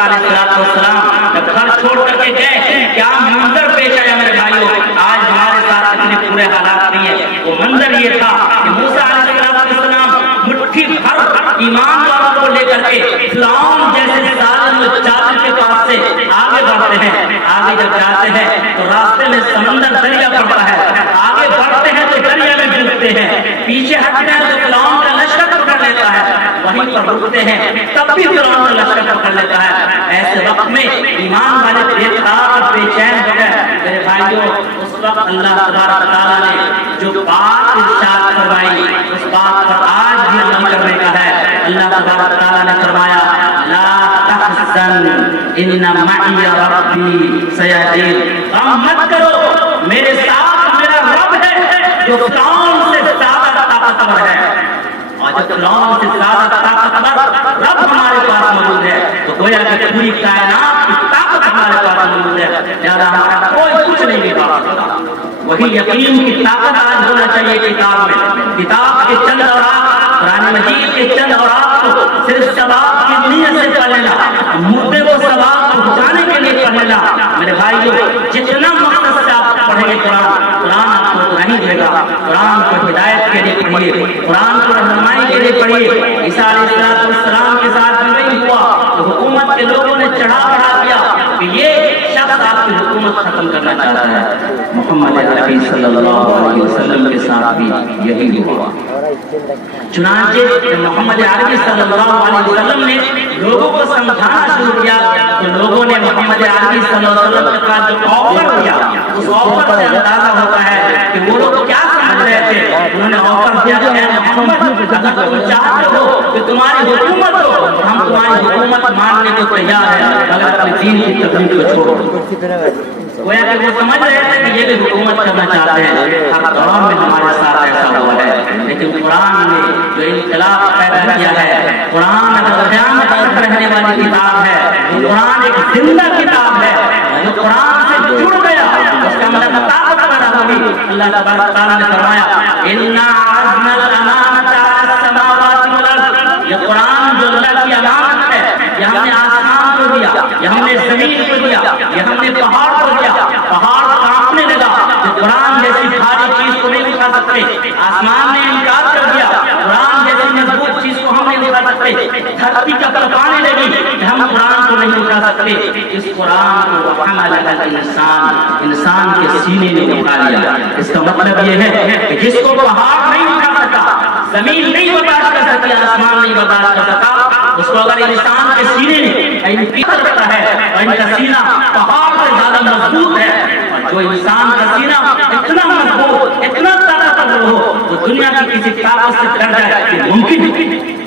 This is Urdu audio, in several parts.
موسیٰ علیہ السلام جب گھر چھوڑ کر کے گئے، کیا منظر پیش آیا میرے بھائیوں، آج ہمارے ساتھ اتنے برے حالات نہیں ہیں۔ وہ منظر یہ تھا کہ موسیٰ علیہ السلام مٹھی بھر ایمان والوں کو لے کر کے فرعون جیسے ظالم و جابر کے پاس سے آگے بڑھتے ہیں۔ آگے جب جاتے ہیں تو راستے میں سمندر دریا پڑتا ہے، آگے بڑھتے ہیں تو دریا میں ڈوبتے ہیں، پیچھے ہٹتے ہیں تو فرعون کا لشکر پکڑ لیتا ہے، وہیں پر رکتے ہیں تب بھی فرعون کا لشکر پکڑ لیتا ہے۔ ایسے وقت میں ایمان والے بے قرار اور بے چین ہو گئے۔ میرے بھائیوں، اس وقت اللہ تبارک تعالیٰ نے جو بات ارشاد فرمائی، اس بات پر آج بھی عمل کرنے کا ہے۔ اللہ تبارک تعالیٰ نے فرمایا لا تحزن ان معی ربی سیہدین، غم مت کرو، میرے ساتھ میرا رب ہے جو فرعون سے زیادہ طاقتور ہے۔ اور جب فرعون سے زیادہ طاقتور رب ہمارے پاس موجود ہے تو گویا کہ پوری کائنات کی طاقت ہمارے پاس موجود ہے، زیادہ ہمارا کوئی کچھ نہیں بگاڑ سکتا۔ وہی یقین کی طاقت آج ہونا چاہیے کتاب میں۔ کتاب کے چند اوراق، قرآن مجید کے چند اوراق کو صرف ثواب کی نیت سے پڑھ لینا، مردے کو ثواب پہنچانے کے لیے پڑھ لینا۔ میرے بھائیوں، جتنا مقصد سے آپ پڑھیں گے قرآن آپ کو نہیں دے گا۔ قرآن کو ہدایت کے لیے پڑھیے، قرآن کو رہنمائی کے لیے پڑھیے۔ عیسیٰ علیہ السلام کے ساتھ بھی وہی ہوا تو حکومت کے لوگوں نے چڑھا بڑھا دیا کہ یہ شخص آپ کی حکومت ختم کرنا چاہتا ہے۔ محمد عربی صلی اللہ علیہ وسلم کے ساتھ بھی یہی ہوا۔ چنانچہ محمد عربی صلی اللہ علیہ وسلم نے لوگوں کو سمجھانا شروع کیا تو لوگوں نے محمد عربی صلی اللہ علیہ وسلم کے پاس جو آفر دیا، اس آفر سے اندازہ ہوتا ہے کہ وہ لوگ کیا سمجھ رہے تھے۔ انہوں نے آفر دیا کہ اے محمد، اگر تم چاہتے ہو کہ تمہاری حکومت ہو، ہم تمہاری حکومت ماننے کو تیار ہیں، اگر اپنے دین کی تبلیغ کو چھوڑو۔ گویا کہ وہ سمجھ رہے تھے کہ یہ بھی حکومت کرنا چاہتے ہیں۔ ہر دور میں ہمارے ساتھ ایسا ہوا ہے، لیکن قرآن نے جو انقلاب پیدا کیا ہے، قرآن اگر قیامت تک رہنے والی کتاب ہے، قرآن ایک زندہ کتاب ہے، جو قرآن سے جڑ گیا اس کا مطلب طاقت پیدا ہوگی۔ اللہ تبارک تعالیٰ نے فرمایا اِنَّا عَرَضْنَا الْأَمَانَةَ عَلَى السَّمَاوَاتِ وَالْأَرْضِ، یہ قرآن جو اللہ کی امانت ہے، یہ ہم نے آسمان کو دیا، یہ ہم نے زمین کو دیا، یہ ہم نے پہاڑ کو دیا۔ پہاڑ کانپنے لگا کہ قرآن جیسی بھاری چیز کو نہیں اٹھا سکتے، آسمان نے انکار کر دیا، قرآن جیسی مضبوط چیز کو ہم نہیں اٹھا سکتے، دھرتی کپکانے لگی کہ ہم قرآن کو نہیں اٹھا سکتے۔ اس قرآن کو وَحَمَلَهُ الْإِنسَانُ، انسان کے سینے نے اٹھا لیا۔ اس کا مطلب یہ ہے کہ جس کو پہاڑ نہیں اٹھا سکا، زمین نہیں برداشت کر سکی، آسمان نہیں برداشت کر سکا، اس کو اگر انسان کے سینے نے پیچھے کرتا ہے اور ان کا سینہ پہاڑ سے زیادہ مضبوط ہے، جو انسان کا سینہ اتنا مضبوط، اتنا طاقتور ہو، وہ دنیا کی کسی طاقت سے ڈر جائے، یہ ممکن ہے۔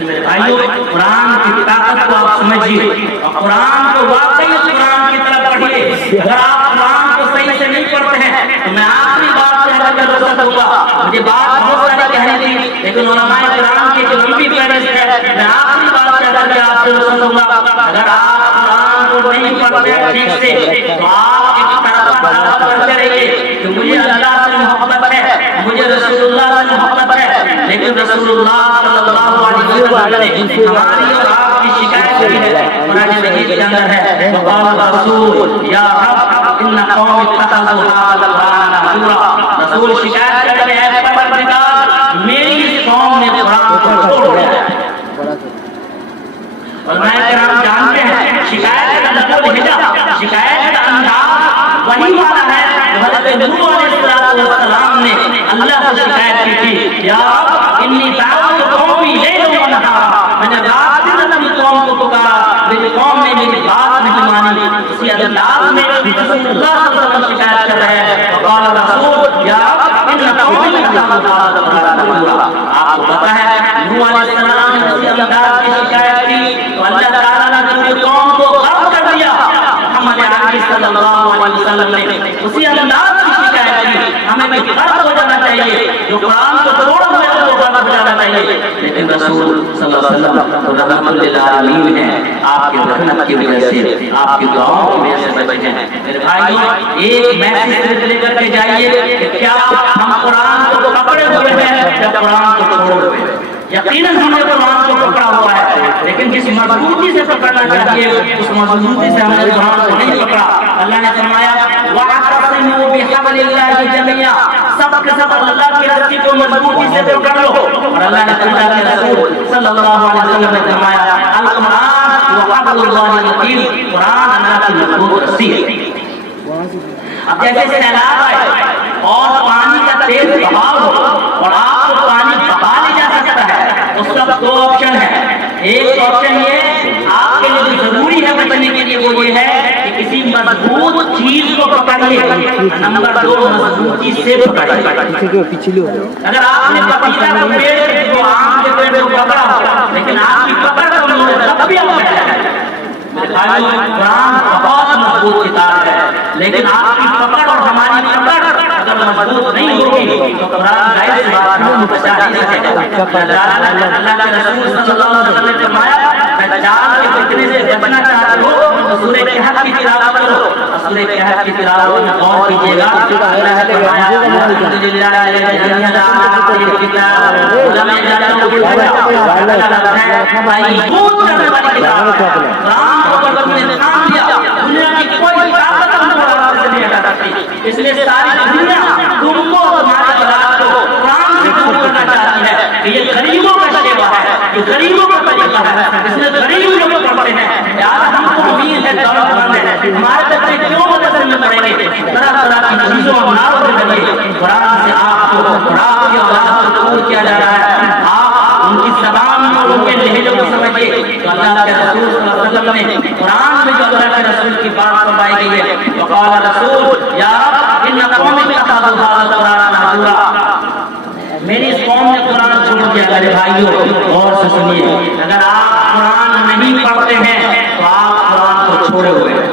میرے بھائیوں، قرآن کی طاقت کو آپ سمجھیے اور قرآن کو واقعی قرآن کی طرف پڑھیے۔ اگر آپ قرآن کو صحیح سے نہیں پڑھتے ہیں تو میں آخری بات سے حل کر رخصت ہوگا۔ مجھے بات بہت ساری کہنی تھی لیکن علماء قرآن کی جو لمبی فہرست ہے، میں آخری بات سے حل کر آپ سے رخصت ہوگا۔ اگر آپ قرآن کو نہیں پڑھتے ہیں ٹھیک سے تو آپ ایک طرف دعویٰ کرتے رہیے کہ مجھے اللہ سے محبت ہے، مجھے رسول اللہ سے محبت ہے، لیکن رسول اللہ صلی اللہ علیہ وسلم نے ہماری اور آپ کی شکایت کی ہے۔ قرآن مجید کے اندر ہے وقال رسول یا رب ان قوم اتخذوا هذا القرآن مهجورا، رسول شکایت کرتے ہیں اے پروردگار میری قوم نے قرآن کو چھوڑ دیا۔ علماء کرام جانتے ہیں شکایت کا لفظ ہجا، شکایت کا انداز وہی والا ہے جو حضرت نوح علیہ السلام نے اللہ سے شکایت کی تھی، یا رب انی دعوت قومی لیلا ونہارا، میں نے رات دن اپنی قوم کو پکارا، میری قوم نے میری بات نہیں مانی۔ اسی انداز میں رسول اللہ صلی اللہ علیہ وسلم شکایت کر رہے ہیں وقال رسول یا رب ان قوم اتخذوا هذا القرآن مهجورا۔ آپ کو پتہ ہے نوح علیہ السلام نے اسی انداز کی شکایت کی تو اللہ تعالیٰ نے پوری قوم کو غرق کر دیا۔ محمد عربی صلی اللہ علیہ وسلم نے اسی انداز کی شکایت کی، ہمیں بھی غرق ہو جانا چاہیے، جو قرآن کو توڑ ہوئے تو غرق ہو جانا چاہیے، لیکن رسول صلی اللہ علیہ وسلم تو رحمت للعالمین ہیں، آپ کی رحمت کی وجہ سے، آپ کی دعاؤں کی وجہ سے بچے ہیں۔ میرے بھائیوں، ایک میسج لے کر کے جائیے کہ کیا ہم قرآن کو پکڑے ہوئے ہیں یا قرآن کو چھوڑے ہوئے ہیں؟ یقیناً ہم نے قرآن کو پکڑا ہوا ہے، لیکن لیکن جس مضبوطی سے پکڑنا چاہیے اس مضبوطی سے ہم نے قرآن کو نہیں پکڑا. اللہ نے فرمایا وَاعْتَصِمُوا بِحَبْلِ اللَّهِ جَمِيعًا, سب کے سب اللہ کی رسی کو مضبوطی سے پکڑ لو. اور اللہ نے اللہ کے رسول صلی اللہ علیہ وسلم نے فرمایا القرآن وحبل اللہ الوکیل, قرآن اللہ کی مضبوط رسی ہے. اب جیسے سیلاب آئے اور پانی کا تیز بہاؤ ہو اور آپ کو پانی بہا لے جا سکتا ہے, اس کا دو آپشن ہے. ایک آپشن یہ آپ کے لیے ضروری ہے بچنے کے لیے, وہ یہ ہے کہ کسی مضبوط چیز کو پکڑیے. نمبر دو, مضبوطی سے پکڑیے. اگر آپ نے پپیتا کا پیڑ جو آم کے پیڑ کو پکڑا ہو لیکن آپ کی پکڑ کمزور ہے تب بھی آپ قرآن بہت مضبوط کتاب ہے, لیکن آپ کی پکڑ اور ہماری پکڑ اگر مضبوط نہیں ہوگی تو قرآن ظاہر سی بات ہے بچا نہیں سکے گا. اللہ کے رسول صلی اللہ علیہ وسلم نے فرمایا دجال کے فتنے سے بچنا چاہتے ہو تو سورہ کہف کی تلاوت کرو. سورہ کہف کی تلاوت میں غور کیجیے گا. اللہ نے فرمایا الحمدللہ الذی انزل الکتاب ولم یجعل له عوجا. قرآن کو پر تم نے تھام لیا, دنیا کی کوئی طاقت ہم کو راستے سے نہیں ہٹا سکتی. اس لیے ساری دنیا تم کو تمہارے اولاد کو قرآن سے دور کرنا چاہتی ہے کہ یہ غریبوں کا شیوا ہے, یہ غریبوں کا طریقہ ہے, اس لیے غریب لوگ پڑھتے ہیں. یار ہم کو امید ہے دولت مند ہے, ہمارے بچے کیوں مدرسے میں پڑھیں گے؟ طرح طرح کی چیزوں اور ناروں کے ذریعے قرآن سے آپ کو آپ کی اولاد کو دور کیا جا رہا ہے. آپ ان کی زبان اور ان کے لہجوں کو سمجھیے. تو اللہ کے رسول صلی اللہ علیہ وسلم نے قرآن میں جو اللہ کے رسول کی بات فرمائی گئی ہے, وقال رسول یا ان قوم اتخذوا هذا القرآن مهجورا, میری اس قوم نے قرآن چھوڑ دیا. میرے بھائیوں غور سے سنیے, اگر آپ قرآن نہیں پڑھتے ہیں تو آپ قرآن کو چھوڑے ہوئے ہیں.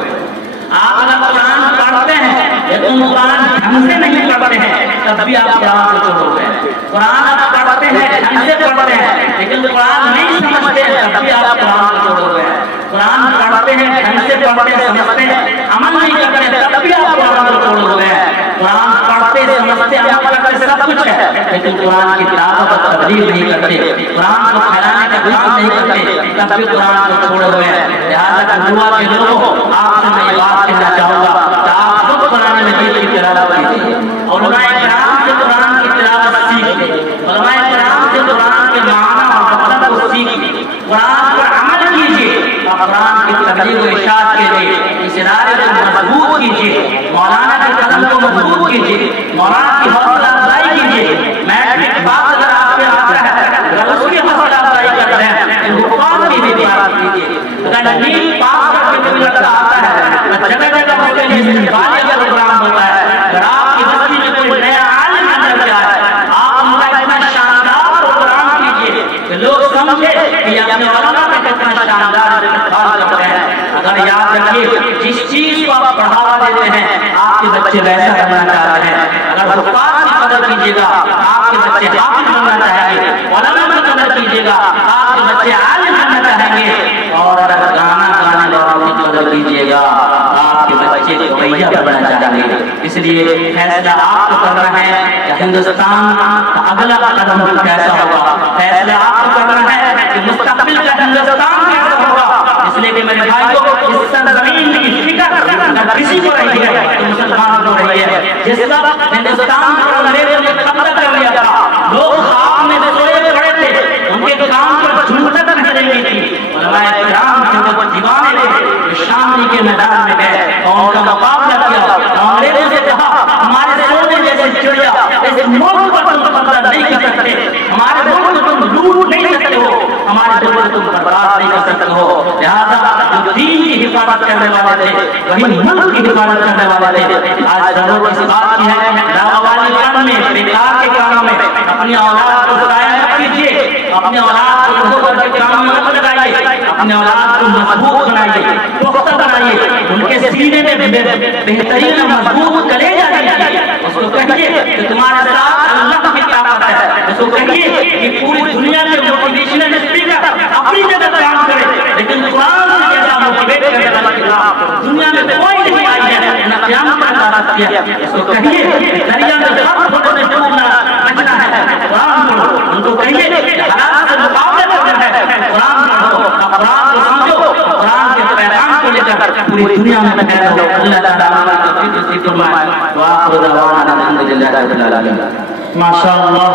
آپ اگر قرآن پڑھتے ہیں لیکن قرآن ڈھنگ سے نہیں پڑھتے ہیں تب بھی آپ قرآن کو چھوڑے ہوئے ہیں. قرآن آپ پڑھتے ہیں ڈھنگ سے پڑھتے ہیں لیکن قرآن نہیں سمجھتے تب بھی آپ قرآن کو چھوڑے ہوئے ہیں. قرآن پڑھتے ہیں ڈھنگ سے پڑھتے ہیں سمجھتے ہیں عمل نہیں کرتے تب بھی آپ قرآن کو چھوڑے ہوئے ہیں. قرآن پڑھتے سمجھتے عمل کرتے سب کچھ ہے لیکن قرآن کی دعوت اور تبلیغ نہیں کرتے, قرآن کو پھیلانے کا کام نہیں کرتے تب بھی قرآن کو چھوڑے ہوئے ہیں. لہٰذا دعا کے لوگوں آپ سے میں یہ بات کہنا چاہوں گا کہ آپ خود قرآن مجید کی تلاوت کیجیے. علماء کرام سے قرآن کی تلاوت سیکھیے, علماء کرام سے قرآن کے معنی اور مطلب کو سیکھیے, قرآن پر عمل کیجیے اور قرآن کی تبلیغ و ارشاد کے لیے اس ادارے کو مضبوط کیجیے. مولانا کے قدم کو مضبوط کیجیے, مولانا کی حوصلہ افزائی کیجیے. میٹرک پاس اگر آپ کے آتا ہے اگر اس کی حوصلہ افزائی کر رہے ہیں تو حکام کی بھی بات کیجیے. اگر نیٹ پاس کر کے کوئی لڑکا آتا ہے جگہ جگہ اس کے لیے استقبالیہ کا پروگرام ہوتا ہے. اگر آپ کی بستی میں کوئی نیا عالم اندر کے آئے آپ ان کا اتنا شاندار پروگرام کیجیے کہ لوگ سمجھے کہ یہ اپنے علماء میں کتنا شاندار استقبال کرتے ہیں. اگر یاد رکھیے جس چیز کو آپ بڑھاوا دیتے ہیں آپ کے بچے ویسا بننا چاہتے ہیں. اگر حفاظ کی قدر کیجیے گا آپ کے بچے حافظ بننا چاہیں گے, علماء کی قدر کیجیے گا آپ کے بچے عالم بننا چاہیں گے, اور اگر گانا گانے والوں کی قدر کیجیے گا آپ کے بچے گویا بننا چاہیں گے. اس لیے فیصلہ آپ کو کرنا ہے کہ ہندوستان کا اگلا قدم کیسا ہوگا, فیصلہ آپ کو کرنا ہے کہ مستقبل کا ہندوستان کیسا ہوگا. اس لیے کہ میرے بھائیوں اس سرزمین کی فکر اگر کسی کو رہی ہے تو مسلمان کو رہی ہے. جس وقت ہندوستان کو انگریزوں نے قبضہ کر لیا تھا لوگ خواب میں سوئے پڑے تھے, ان کے کام پر جھوٹک نہیں رہی تھی. علماء کرام جو وہ دیوانے تھے جو شاملی کے میدان میں گئے اور ان کا مقابلہ کیا, انگریزوں سے کہا ہمارے سونے جیسے چڑیا اس ملک پر تم قبضہ نہیں کر سکتے, ہمارے ملک کو تم لوٹ نہیں سکتے ہو, ہمارے ملک کو تم برباد نہیں کر سکتے ہو. لہٰذا جو دین کی حفاظت کرنے والے تھے وہی ملک کی حفاظت کرنے والے تھے. آج ضرورت اس بات کی ہے دعویٰ والی کام میں بیکار کے کاموں میں اپنی اولاد کو ضائع مت کیجیے, اپنے اولاد کو محبت کے کاموں میں مت لگائیے, اپنے اولاد کو مضبوط بنائیے, پختہ بنائیے, ان کے سینے میں بہترین مضبوط کلیجہ دیجیے. اس کو کہیے کہ تمہارے ساتھ اللہ کی طاقت ہے, اس کو کہیے کہ پوری دنیا کے موٹیویشنل اسپیکر اپنی جگہ کام کرے لیکن قرآن سے جیسا موٹیویٹ کرنے والا کتاب دنیا میں کوئی نہیں آئی ہے نہ قیامت تک آ سکتی ہے. اس کو کہیے کہ دریا میں سب فوٹو میں ڈوبنا بچنا ہے, قرآن پڑھو. ان کو کہیے کہ حالات سے مقابلہ کرنا ہے, قرآن پڑھو. پوری دنیا میں پھیلا ہو. اللہ تعالیٰ ہماری توفیق نصیب فرمائے. وآخر دعوانا الحمدللہ رب العالمین. ماشاء اللہ.